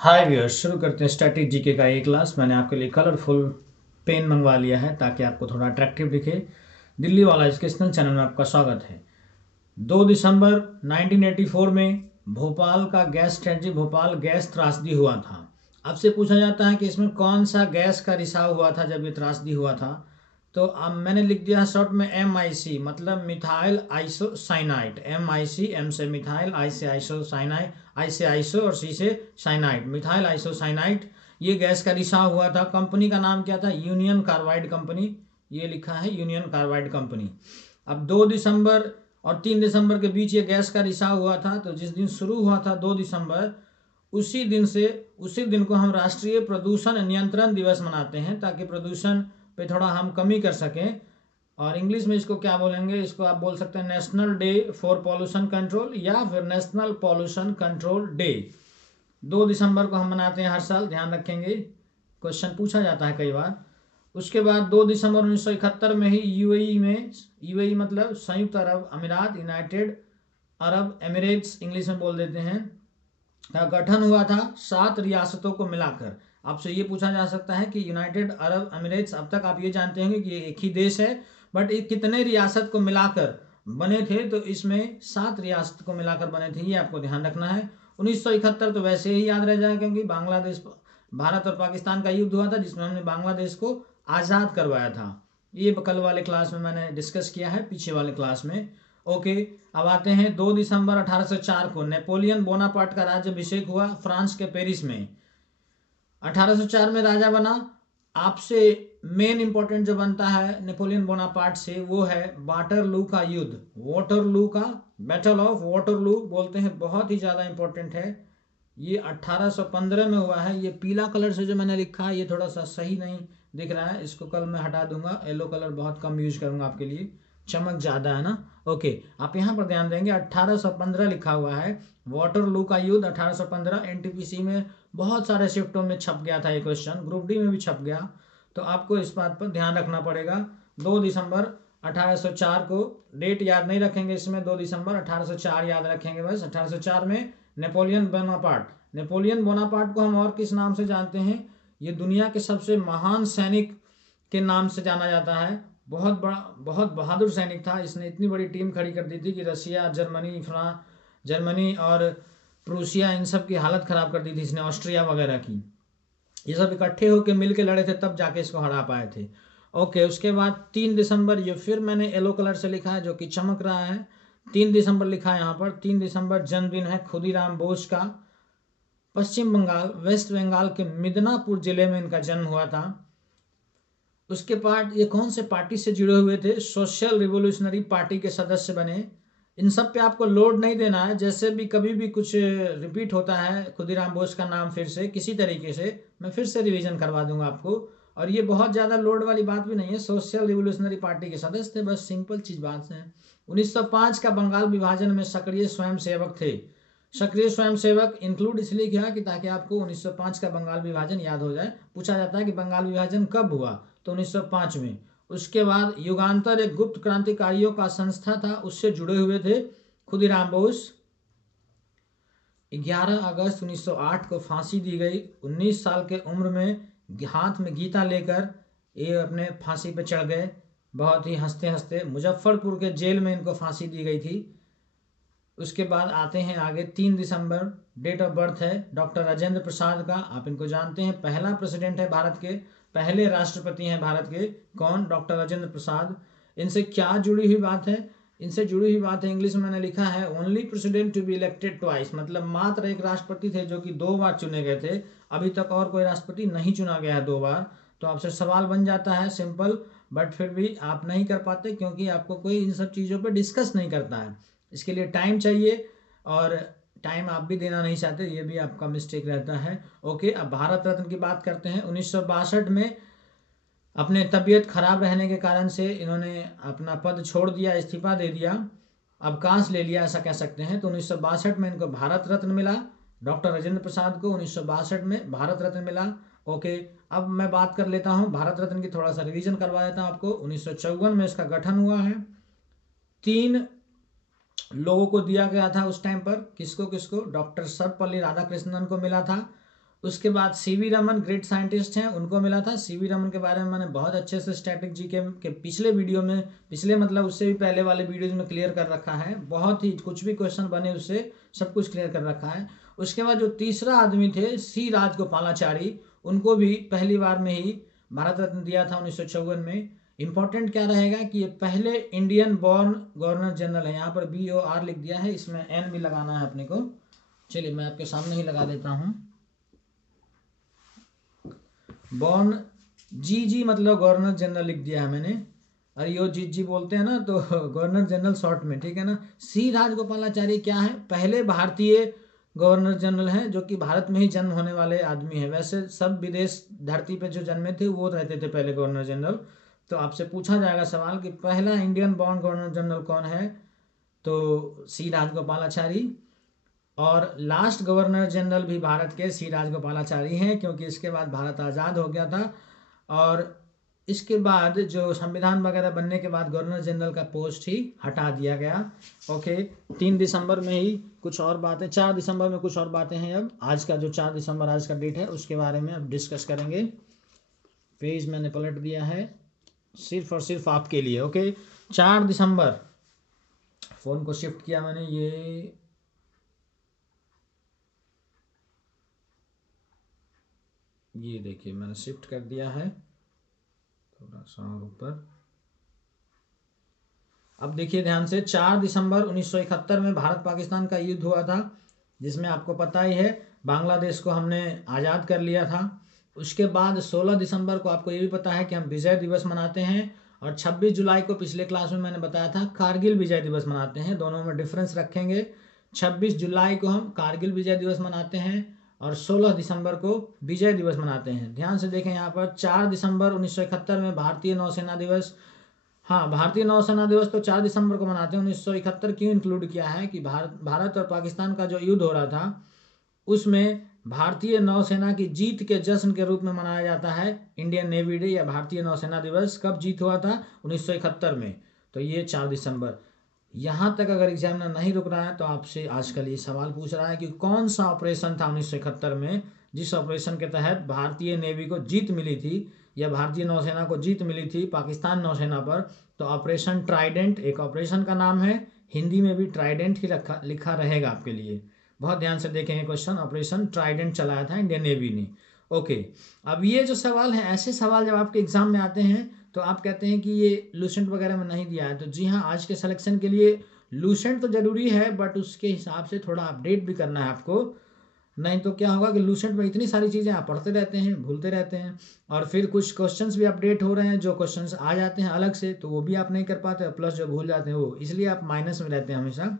हाय viewers, शुरू करते हैं स्टैटिक जीके का एक क्लास। मैंने आपके लिए कलरफुल पेन मंगवा लिया है ताकि आपको थोड़ा अट्रैक्टिव दिखे। दिल्ली वाला एजुकेशनल चैनल में आपका स्वागत है। 2 दिसंबर 1984 में भोपाल का गैस स्ट्रेटजी भोपाल गैस त्रासदी हुआ था। आपसे पूछा जाता है कि इसमें कौन सा गैस का रिसाव हुआ था जब ये त्रासदी हुआ था। तो अब मैंने लिख दिया शॉर्ट में MIC, मतलब मिथाइल आइसोसाइनाइड। MIC, M से मिथाइल, I से आइसोसाइनाइड, I से आइसो और C से साइनाइड, मिथाइल आइसोसाइनाइड। ये गैस का रिसाव हुआ था। कंपनी का नाम क्या था? Union carbide company. ये लिखा है यूनियन कार्बाइड कंपनी। अब 2 दिसंबर और 3 दिसंबर के बीच ये गैस का रिसाव हुआ था। तो जिस दिन शुरू हुआ था 2 दिसंबर, उसी दिन को हम राष्ट्रीय प्रदूषण नियंत्रण दिवस मनाते हैं ताकि प्रदूषण पे थोड़ा हम कमी कर सकें। और इंग्लिश में इसको क्या बोलेंगे? इसको आप बोल सकते हैं national day for pollution control या फिर नेशनल पॉल्यूशन कंट्रोल डे। 2 दिसंबर को हम मनाते हैं हर साल, ध्यान रखेंगे, क्वेश्चन पूछा जाता है कई बार। उसके बाद 2 दिसंबर 1971 में ही यूएई मतलब संयुक्त अरब अमीरात, यूनाइटेड अरब एमिरेट्स इंग्लिश में बोल देते हैं, का गठन हुआ था 7 रियासतों को मिलाकर। आपसे ये पूछा जा सकता है कि यूनाइटेड अरब अमीरेट्स, अब तक आप ये जानते होंगे कि ये एक ही देश है, बट ये कितने रियासत को मिलाकर बने थे? तो इसमें 7 रियासत को मिलाकर बने थे, ये आपको ध्यान रखना है। 1971 तो वैसे ही याद रह जाएगा क्योंकि बांग्लादेश, भारत और पाकिस्तान का युद्ध हुआ था जिसमें हमने बांग्लादेश को आज़ाद करवाया था। ये कल वाले क्लास में मैंने डिस्कस किया है, पीछे वाले क्लास में। ओके, अब आते हैं 2 दिसंबर 1804 को नेपोलियन बोनापार्ट का राज्याभिषेक हुआ फ्रांस के पेरिस में। 1804 में राजा बना। आपसे मेन इंपॉर्टेंट जो बनता है नेपोलियन बोनापार्ट से वो है वाटरलू का युद्ध, वाटरलू का, बैटल ऑफ वाटरलू बोलते हैं, बहुत ही ज़्यादा इंपॉर्टेंट है। ये 1815 में हुआ है। ये पीला कलर से जो मैंने लिखा है ये थोड़ा सा सही नहीं दिख रहा है, इसको कल मैं हटा दूंगा। येलो कलर बहुत कम यूज करूंगा आपके लिए, चमक ज़्यादा है ना। ओके, आप यहाँ पर ध्यान देंगे 1815 लिखा हुआ है। वाटरलू का युद्ध 1815 NTPC में बहुत सारे शिफ्टों में छप गया था ये क्वेश्चन, ग्रुप डी में भी छप गया, तो आपको इस बात पर ध्यान रखना पड़ेगा। 2 दिसंबर 1804 को, डेट याद नहीं रखेंगे इसमें, 2 दिसंबर 1804 याद रखेंगे बस। 1804 में नेपोलियन बोनापार्ट को हम और किस नाम से जानते हैं? ये दुनिया के सबसे महान सैनिक के नाम से जाना जाता है। बहुत बड़ा, बहुत बहादुर सैनिक था। इसने इतनी बड़ी टीम खड़ी कर दी थी कि रसिया, जर्मनी और प्रूसिया, इन सब की हालत ख़राब कर दी थी इसने, ऑस्ट्रिया वगैरह की। ये सब इकट्ठे होकर मिल के लड़े थे, तब जाके इसको हरा पाए थे। ओके, उसके बाद 3 दिसंबर, ये फिर मैंने येलो कलर से लिखा है जो कि चमक रहा है। 3 दिसंबर लिखा है यहाँ पर। 3 दिसंबर जन्मदिन है खुदीराम बोस का। पश्चिम बंगाल, वेस्ट बंगाल के मिदनापुर जिले में इनका जन्म हुआ था। उसके बाद ये कौन से पार्टी से जुड़े हुए थे? सोशल रिवोल्यूशनरी पार्टी के सदस्य बने। इन सब पे आपको लोड नहीं देना है, जैसे भी कभी भी कुछ रिपीट होता है खुदीराम बोस का नाम फिर से किसी तरीके से, मैं फिर से रिवीजन करवा दूंगा आपको। और ये बहुत ज़्यादा लोड वाली बात भी नहीं है, सोशल रिवोल्यूशनरी पार्टी के सदस्य थे, बस सिंपल चीज़ बात है। 1905 का बंगाल विभाजन में सक्रिय स्वयंसेवक थे। सक्रिय स्वयंसेवक इंक्लूड इसलिए किया कि ताकि आपको 1905 का बंगाल विभाजन याद हो जाए। पूछा जाता है कि बंगाल विभाजन कब हुआ, तो 1905 में। उसके बाद युगांतर एक गुप्त क्रांतिकारियों का संस्था था, उससे जुड़े हुए थे खुदीराम बोस। 11 अगस्त 1908 को फांसी दी गई। 19 साल के उम्र में हाथ में गीता लेकर ये अपने फांसी पे चढ़ गए, बहुत ही हंसते हंसते। मुजफ्फरपुर के जेल में इनको फांसी दी गई थी। उसके बाद आते हैं आगे, 3 दिसंबर डेट ऑफ बर्थ है डॉक्टर राजेंद्र प्रसाद का। आप इनको जानते हैं, पहला प्रेसिडेंट है भारत के, पहले राष्ट्रपति हैं भारत के। कौन? डॉक्टर राजेंद्र प्रसाद। इनसे क्या जुड़ी हुई बात है? इनसे जुड़ी हुई बात है, इंग्लिश में मैंने लिखा है only president to be elected twice, मतलब मात्र एक राष्ट्रपति थे जो कि 2 बार चुने गए थे। अभी तक और कोई राष्ट्रपति नहीं चुना गया है 2 बार। तो आपसे सवाल बन जाता है सिंपल, बट फिर भी आप नहीं कर पाते क्योंकि आपको कोई इन सब चीज़ों पर डिस्कस नहीं करता है। इसके लिए टाइम चाहिए और टाइम आप भी देना नहीं चाहते, ये भी आपका मिस्टेक रहता है। ओके, अब भारत रत्न की बात करते हैं। 1962 में अपने तबीयत खराब रहने के कारण से इन्होंने अपना पद छोड़ दिया, इस्तीफा दे दिया, अवकाश ले लिया, ऐसा कह सकते हैं। तो 1962 में इनको भारत रत्न मिला। डॉक्टर राजेंद्र प्रसाद को 1962 में भारत रत्न मिला। ओके, अब मैं बात कर लेता हूँ भारत रत्न की, थोड़ा सा रिवीजन करवा देता हूँ आपको। 1954 में इसका गठन हुआ है। 3 लोगों को दिया गया था उस टाइम पर। किसको किसको? डॉक्टर सर्वपल्ली राधाकृष्णन को मिला था, उसके बाद सीवी रमन ग्रेट साइंटिस्ट हैं, उनको मिला था। सीवी रमन के बारे में मैंने बहुत अच्छे से स्टैटिक जीके के पिछले वीडियो में, पिछले मतलब उससे भी पहले वाले वीडियोज में क्लियर कर रखा है। बहुत ही कुछ भी क्वेश्चन बने उससे सब कुछ क्लियर कर रखा है। उसके बाद जो तीसरा आदमी थे सी राजगोपालाचारी, उनको भी पहली बार में ही भारत रत्न दिया था 1954 में। इंपॉर्टेंट क्या रहेगा कि ये पहले इंडियन बॉर्न गवर्नर जनरल है। यहाँ पर BOR लिख दिया है, इसमें N भी लगाना है अपने को। चलिए मैं आपके सामने ही लगा देता हूँ। बॉर्न जी मतलब गवर्नर जनरल लिख दिया है मैंने। अरे यो जी बोलते हैं ना, तो गवर्नर जनरल शॉर्ट में, ठीक है ना। सी राजगोपालाचारी क्या है, पहले भारतीय गवर्नर जनरल हैं जो कि भारत में ही जन्म होने वाले आदमी हैं। वैसे सब विदेश धरती पे जो जन्मे थे वो रहते थे पहले गवर्नर जनरल। तो आपसे पूछा जाएगा सवाल कि पहला इंडियन बॉर्न गवर्नर जनरल कौन है, तो सी राजगोपालाचारी। और लास्ट गवर्नर जनरल भी भारत के सी राजगोपालाचारी हैं, क्योंकि इसके बाद भारत आज़ाद हो गया था। और इसके बाद जो संविधान वगैरह बनने के बाद गवर्नर जनरल का पोस्ट ही हटा दिया गया। ओके, 3 दिसंबर में ही कुछ और बातें, 4 दिसंबर में कुछ और बातें हैं। अब आज का जो 4 दिसंबर आज का डेट है उसके बारे में अब डिस्कस करेंगे। पेज मैंने पलट दिया है सिर्फ और सिर्फ आपके लिए। ओके, 4 दिसंबर, फ़ोन को शिफ्ट किया मैंने, ये देखिए मैंने शिफ्ट कर दिया है थोड़ा सा और ऊपर। अब देखिए ध्यान से, 4 दिसंबर 1971 में भारत पाकिस्तान का युद्ध हुआ था, जिसमें आपको पता ही है बांग्लादेश को हमने आज़ाद कर लिया था। उसके बाद 16 दिसंबर को आपको ये भी पता है कि हम विजय दिवस मनाते हैं। और 26 जुलाई को पिछले क्लास में मैंने बताया था कारगिल विजय दिवस मनाते हैं। दोनों में डिफरेंस रखेंगे। 26 जुलाई को हम कारगिल विजय दिवस मनाते हैं और 16 दिसंबर को विजय दिवस मनाते हैं। ध्यान से देखें यहाँ पर 4 दिसंबर 1971 में भारतीय नौसेना दिवस, हाँ भारतीय नौसेना दिवस तो 4 दिसंबर को मनाते हैं। 1971 क्यों इंक्लूड किया है कि भारत और पाकिस्तान का जो युद्ध हो रहा था उसमें भारतीय नौसेना की जीत के जश्न के रूप में मनाया जाता है इंडियन नेवी डे या भारतीय नौसेना दिवस। कब जीत हुआ था, 1971 में। तो ये 4 दिसंबर। यहाँ तक अगर एग्जामिनर नहीं रुक रहा है तो आपसे आजकल ये सवाल पूछ रहा है कि कौन सा ऑपरेशन था 1971 में जिस ऑपरेशन के तहत भारतीय नेवी को जीत मिली थी या भारतीय नौसेना को जीत मिली थी पाकिस्तान नौसेना पर। तो ऑपरेशन ट्राइडेंट एक ऑपरेशन का नाम है, हिंदी में भी ट्राइडेंट ही लिखा रहेगा आपके लिए। बहुत ध्यान से देखेंगे क्वेश्चन, ऑपरेशन ट्राइडेंट चलाया था इंडियन नेवी ने। ओके, अब ये जो सवाल है, ऐसे सवाल जब आपके एग्जाम में आते हैं तो आप कहते हैं कि ये लूसेंट वगैरह में नहीं दिया है। तो जी हाँ, आज के सिलेक्शन के लिए लूसेंट तो ज़रूरी है, बट उसके हिसाब से थोड़ा अपडेट भी करना है आपको। नहीं तो क्या होगा कि लूसेंट में इतनी सारी चीज़ें आप पढ़ते रहते हैं, भूलते रहते हैं, और फिर कुछ क्वेश्चंस भी अपडेट हो रहे हैं, जो क्वेश्चंस आ जाते हैं अलग से तो वो भी आप नहीं कर पाते, प्लस जो भूल जाते हैं वो, इसलिए आप माइनस में रहते हैं हमेशा।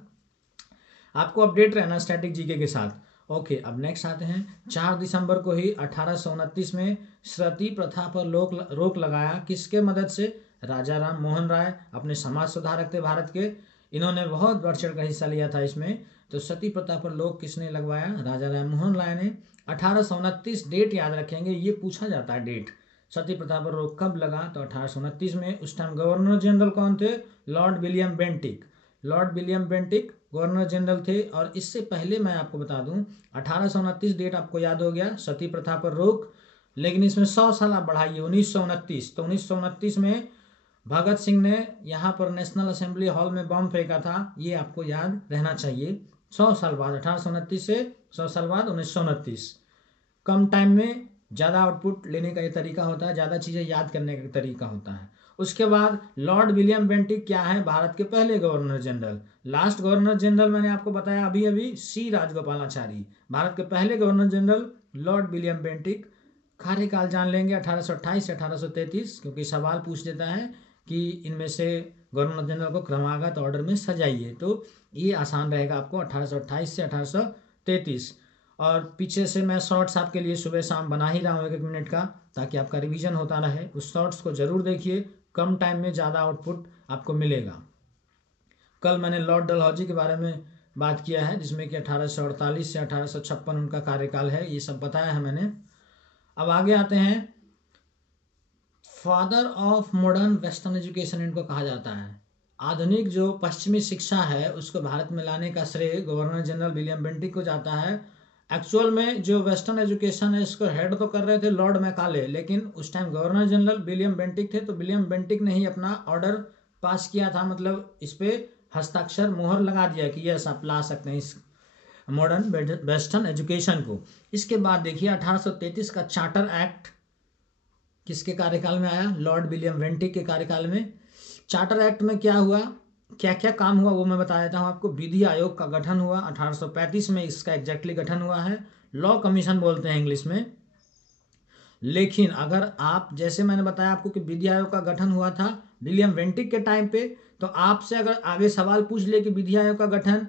आपको अपडेट रहना स्टैटिक जीके के साथ। ओके, अब नेक्स्ट आते हैं। 4 दिसंबर को ही 1829 में सती प्रथा पर रोक लगाया, किसके मदद से, राजा राम मोहन राय अपने समाज सुधारक थे भारत के, इन्होंने बहुत बढ़ चढ़ कर हिस्सा लिया था इसमें। तो सती प्रथा पर रोक किसने लगवाया, राजा राम मोहन राय ने। 1829 डेट याद रखेंगे, ये पूछा जाता है डेट, सती प्रथा पर रोक कब लगा, तो 1829 में। उस टाइम गवर्नर जनरल कौन थे, Lord William Bentinck. Lord William Bentinck governor general थे। और इससे पहले मैं आपको बता दूं, 1829 डेट आपको याद हो गया, सती प्रथा पर रोक, लेकिन इसमें 100 साल आप बढ़ाइए, 1929। तो 1929 में भगत सिंह ने यहाँ पर नेशनल असेंबली हॉल में बम फेंका था, ये आपको याद रहना चाहिए। 100 साल बाद, 1829 से 100 साल बाद 1929। कम टाइम में ज़्यादा आउटपुट लेने का ये तरीका होता है, ज़्यादा चीज़ें याद करने का तरीका होता है। उसके बाद लॉर्ड विलियम बेंटिक क्या है, भारत के पहले governor general. Last governor general मैंने आपको बताया अभी अभी, सी राजगोपालाचारी। भारत के पहले governor general Lord William Bentinck. कार्यकाल जान लेंगे 1828 से 1833, क्योंकि सवाल पूछ देता है कि इनमें से गवर्नर जनरल को क्रमागत ऑर्डर में सजाइए, तो ये आसान रहेगा आपको, 1828 से 1833। और पीछे से मैं शॉर्ट्स आपके लिए सुबह शाम बना ही रहा हूँ 1-1 मिनट का, ताकि आपका रिवीजन होता रहे। उस शॉर्ट्स को ज़रूर देखिए, कम टाइम में ज़्यादा आउटपुट आपको मिलेगा। कल मैंने लॉर्ड डलहौजी के बारे में बात किया है, जिसमें कि 1848 से 1856 उनका कार्यकाल है, ये सब बताया है मैंने। अब आगे आते हैं, father of modern western education इनको कहा जाता है। आधुनिक जो पश्चिमी शिक्षा है उसको भारत में लाने का श्रेय गवर्नर जनरल विलियम बेंटिक को जाता है। एक्चुअल में जो वेस्टर्न एजुकेशन है इसको हेड तो कर रहे थे लॉर्ड मैकाले, लेकिन उस time governor general William Bentinck थे, तो विलियम बेंटिक ने ही अपना ऑर्डर पास किया था, मतलब इस पे हस्ताक्षर मोहर लगा दिया कि यस आप ला सकते हैं इस मॉडर्न वेस्टर्न एजुकेशन को। इसके बाद देखिए 1833 का चार्टर एक्ट किसके कार्यकाल में आया? लॉर्ड विलियम बेंटिक के कार्यकाल में। चार्टर एक्ट में क्या हुआ, क्या क्या काम हुआ वो मैं बता देता हूँ आपको। विधि आयोग का गठन हुआ 1835 में, इसका एग्जैक्टली गठन हुआ है। लॉ कमीशन बोलते हैं इंग्लिश में। लेकिन अगर आप, जैसे मैंने बताया आपको कि विधि आयोग का गठन हुआ था विलियम बेंटिक के टाइम पे, तो आपसे अगर आगे सवाल पूछ ले कि विधि आयोग का गठन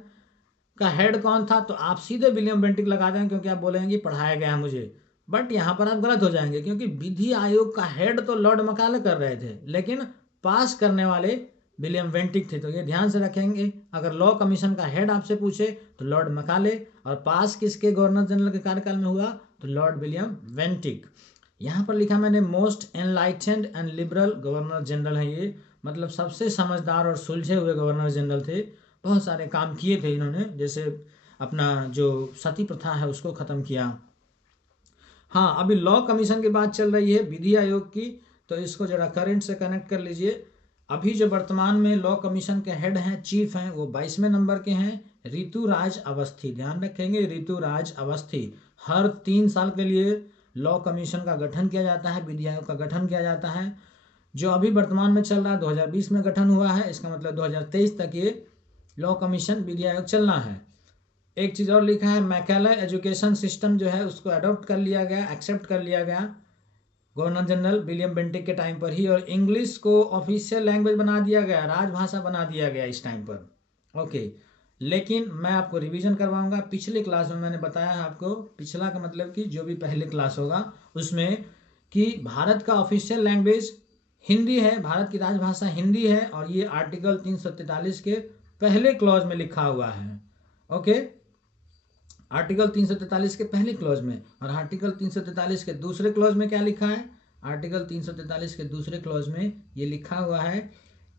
का हेड कौन था, तो आप सीधे विलियम बेंटिक लगा देंगे, क्योंकि आप बोलेंगे पढ़ाया गया है मुझे। बट यहाँ पर आप गलत हो जाएंगे, क्योंकि विधि आयोग का हेड तो लॉर्ड मैकाले कर रहे थे, लेकिन पास करने वाले विलियम बेंटिक थे। तो ये ध्यान से रखेंगे, अगर लॉ कमीशन का हेड आपसे पूछे तो लॉर्ड मैकाले, और पास किसके गवर्नर जनरल के कार्यकाल में हुआ? तो लॉर्ड विलियम बेंटिक। यहाँ पर लिखा मैंने most enlightened and liberal governor general है ये, मतलब सबसे समझदार और सुलझे हुए गवर्नर जनरल थे। बहुत सारे काम किए थे इन्होंने, जैसे अपना जो सती प्रथा है उसको ख़त्म किया। हाँ, अभी लॉ कमीशन की बात चल रही है विधि आयोग की, तो इसको जरा करंट से कनेक्ट कर लीजिए। अभी जो वर्तमान में लॉ कमीशन के हेड हैं, चीफ हैं, वो 22वें नंबर के हैं, ऋतुराज अवस्थी। ध्यान रखेंगे, ऋतुराज अवस्थी। हर 3 साल के लिए लॉ कमीशन का गठन किया जाता है, विधि आयोग का गठन किया जाता है। जो अभी वर्तमान में चल रहा है 2020 में गठन हुआ है, इसका मतलब 2023 तक ये लॉ कमीशन विधि आयोग चलना है। एक चीज़ और लिखा है, मैकाले एजुकेशन सिस्टम जो है उसको अडॉप्ट कर लिया गया, एक्सेप्ट कर लिया गया गवर्नर जनरल विलियम बेंटिक के टाइम पर ही, और इंग्लिश को ऑफिशियल लैंग्वेज बना दिया गया, राजभाषा बना दिया गया इस टाइम पर। ओके, लेकिन मैं आपको रिवीजन करवाऊंगा। पिछली क्लास में मैंने बताया है आपको, पिछला का मतलब कि जो भी पहले क्लास होगा उसमें, कि भारत का ऑफिशियल लैंग्वेज हिंदी है, भारत की राजभाषा हिंदी है, और ये आर्टिकल 343 के पहले क्लॉज में लिखा हुआ है। ओके, आर्टिकल 343 के पहले क्लॉज में। और आर्टिकल 343 के दूसरे क्लॉज में क्या लिखा है? आर्टिकल 343 के दूसरे क्लॉज में ये लिखा हुआ है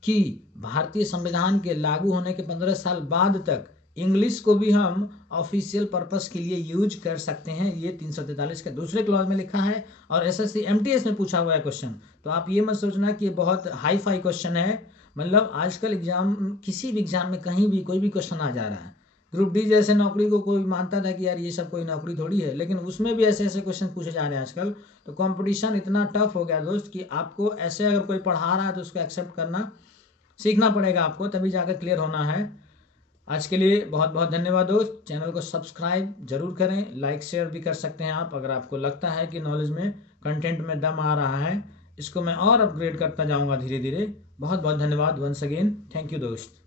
कि भारतीय संविधान के लागू होने के 15 साल बाद तक इंग्लिश को भी हम ऑफिशियल पर्पस के लिए यूज कर सकते हैं। ये 343 के दूसरे क्लॉज में लिखा है, और एसएससी एमटीएस में पूछा हुआ है क्वेश्चन। तो आप ये मत सोचना कि ये बहुत हाई फाई क्वेश्चन है, मतलब आजकल एग्जाम, किसी भी एग्जाम में कहीं भी कोई भी क्वेश्चन आ जा रहा है। ग्रुप डी जैसे नौकरी को कोई मानता था कि यार ये सब कोई नौकरी थोड़ी है, लेकिन उसमें भी ऐसे ऐसे क्वेश्चन पूछे जा रहे हैं आजकल। तो कंपटीशन इतना टफ हो गया दोस्त, कि आपको ऐसे अगर कोई पढ़ा रहा है तो उसको एक्सेप्ट करना सीखना पड़ेगा आपको, तभी जाकर क्लियर होना है। आज के लिए बहुत बहुत धन्यवाद दोस्त। चैनल को सब्सक्राइब जरूर करें, लाइक शेयर भी कर सकते हैं आप, अगर आपको लगता है कि नॉलेज में, कंटेंट में दम आ रहा है। इसको मैं और अपग्रेड करता जाऊँगा धीरे धीरे। बहुत बहुत धन्यवाद वंस अगेन, थैंक यू दोस्त।